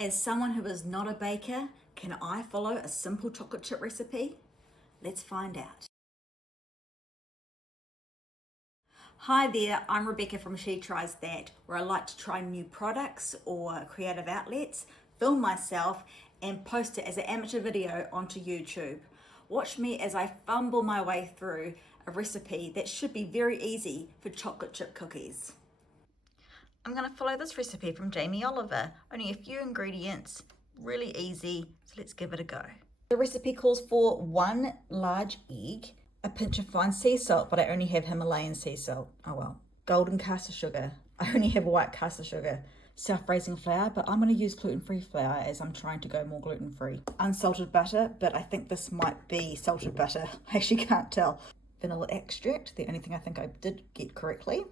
As someone who is not a baker, can I follow a simple chocolate chip recipe? Let's find out. Hi there, I'm Rebecca from She Tries That, where I like to try new products or creative outlets, film myself, and post it as an amateur video onto YouTube. Watch me as I fumble my way through a recipe that should be very easy for chocolate chip cookies. I'm going to follow this recipe from Jamie Oliver. Only a few ingredients, really easy, so let's give it a go. The recipe calls for 1 large egg, a pinch of fine sea salt, but I only have Himalayan sea salt. Oh well. Golden caster sugar. I only have white caster sugar. Self-raising flour, but I'm going to use gluten-free flour as I'm trying to go more gluten-free. Unsalted butter, but I think this might be salted butter. I actually can't tell. Vanilla extract, the only thing I think I did get correctly.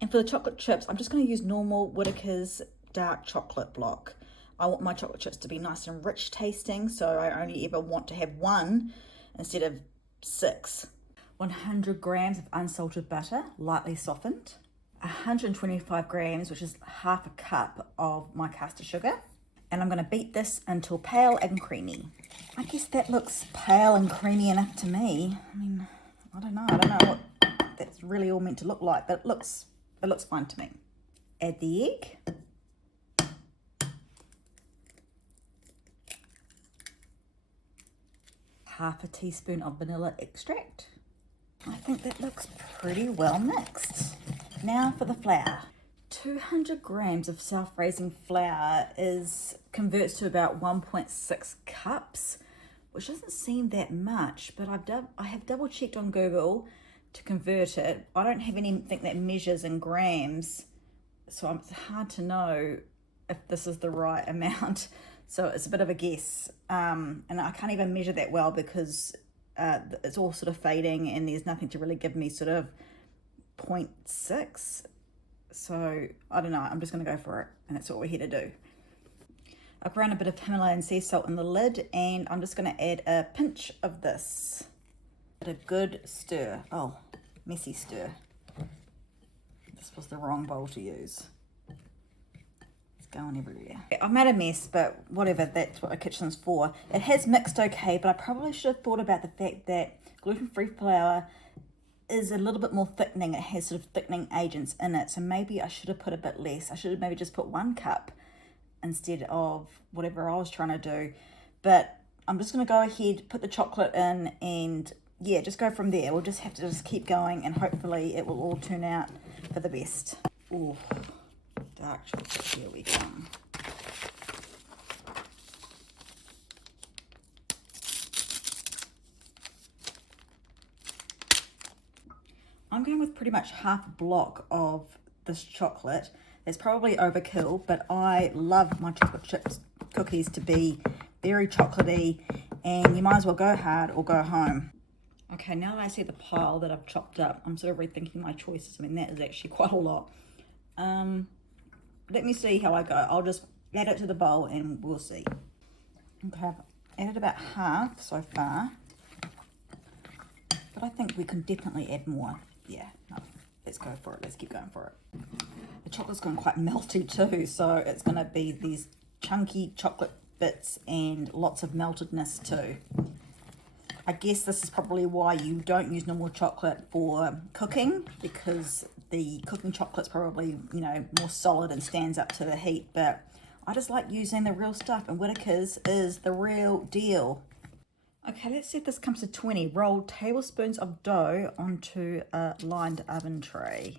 And for the chocolate chips, I'm just going to use normal Whittaker's dark chocolate block. I want my chocolate chips to be nice and rich tasting, so I only ever want to have 1 instead of 6. 100 grams of unsalted butter, lightly softened. 125 grams, which is half a cup of my caster sugar. And I'm going to beat this until pale and creamy. I guess that looks pale and creamy enough to me. I mean, I don't know what that's really all meant to look like, but it looks fine to me. Add the egg. Half a teaspoon of vanilla extract. I think that looks pretty well mixed. Now for the flour. 200 grams of self-raising flour converts to about 1.6 cups, which doesn't seem that much, but I have double checked on Google to convert it. I don't have anything that measures in grams, so it's hard to know if this is the right amount. So it's a bit of a guess, and I can't even measure that well because it's all sort of fading and there's nothing to really give me sort of 0.6. So I don't know, I'm just going to go for it, and that's what we're here to do. I've run a bit of Himalayan sea salt in the lid, and I'm just going to add a pinch of this. A good stir. Oh, messy stir. This was the wrong bowl to use. It's going everywhere. I've made a mess, but whatever, that's what a kitchen's for. It has mixed okay, but I probably should have thought about the fact that gluten-free flour is a little bit more thickening. It has sort of thickening agents in it, so maybe I should have put a bit less. I should have maybe just put 1 cup instead of whatever I was trying to do. But I'm just going to go ahead, put the chocolate in, and yeah, just go from there. We'll just have to keep going, and hopefully it will all turn out for the best. Ooh, dark chocolate, here we go. I'm going with pretty much half a block of this chocolate. That's probably overkill, but I love my chocolate chips cookies to be very chocolatey, and you might as well go hard or go home. Okay, now that I see the pile that I've chopped up, I'm sort of rethinking my choices. I mean, that is actually quite a lot. Let me see how I go. I'll just add it to the bowl and we'll see. Okay, I've added about half so far, but I think we can definitely add more. Yeah, no, let's go for it. Let's keep going for it. The chocolate's gone quite melty too, so it's going to be these chunky chocolate bits and lots of meltedness too. I guess this is probably why you don't use normal chocolate for cooking, because the cooking chocolate's probably, you know, more solid and stands up to the heat, but I just like using the real stuff, and Whittaker's is the real deal. Okay, let's see if this comes to 20. Roll tablespoons of dough onto a lined oven tray.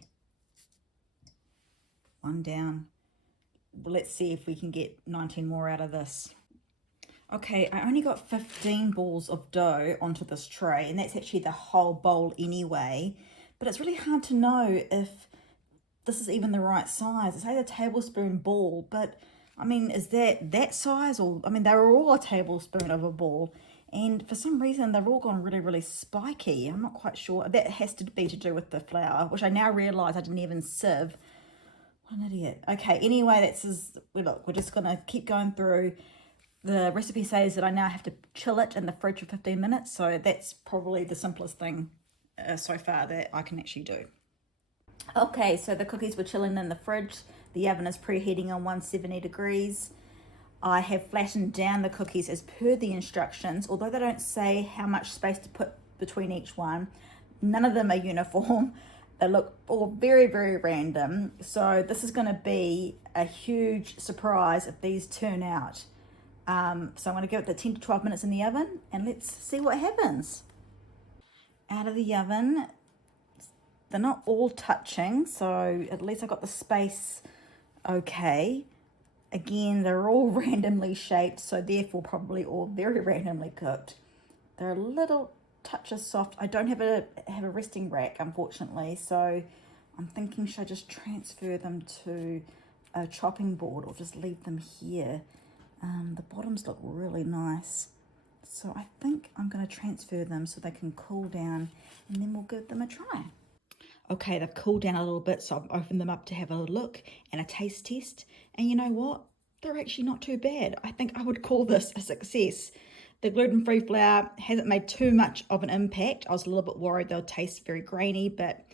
1 down. Let's see if we can get 19 more out of this. Okay, I only got 15 balls of dough onto this tray, and that's actually the whole bowl anyway. But it's really hard to know if this is even the right size. It's like a tablespoon ball, but I mean, is that size? Or, I mean, they were all a tablespoon of a ball, and for some reason they've all gone really, really spiky. I'm not quite sure. That has to be to do with the flour, which I now realise I didn't even sieve. What an idiot. Okay, anyway, look, we're just gonna keep going through. The recipe says that I now have to chill it in the fridge for 15 minutes, so that's probably the simplest thing so far that I can actually do. Okay, so the cookies were chilling in the fridge. The oven is preheating on 170 degrees. I have flattened down the cookies as per the instructions, although they don't say how much space to put between each one. None of them are uniform. They look all very, very random. So this is going to be a huge surprise if these turn out. So I'm going to give it the 10 to 12 minutes in the oven and let's see what happens. Out of the oven, they're not all touching, so at least I got the space okay. Again, they're all randomly shaped, so therefore probably all very randomly cooked. They're a little touch of soft. I don't have a resting rack, unfortunately, so I'm thinking, should I just transfer them to a chopping board or just leave them here? The bottoms look really nice, so I think I'm going to transfer them so they can cool down, and then we'll give them a try. Okay, they've cooled down a little bit, so I've opened them up to have a look and a taste test. And you know what? They're actually not too bad. I think I would call this a success. The gluten-free flour hasn't made too much of an impact. I was a little bit worried they'll taste very grainy, but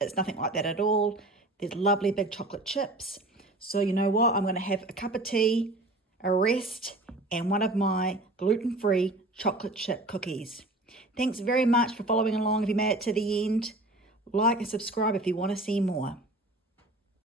it's nothing like that at all. There's lovely big chocolate chips. So you know what? I'm going to have a cup of tea, a rest, and one of my gluten-free chocolate chip cookies. Thanks very much for following along if you made it to the end. Like and subscribe if you want to see more.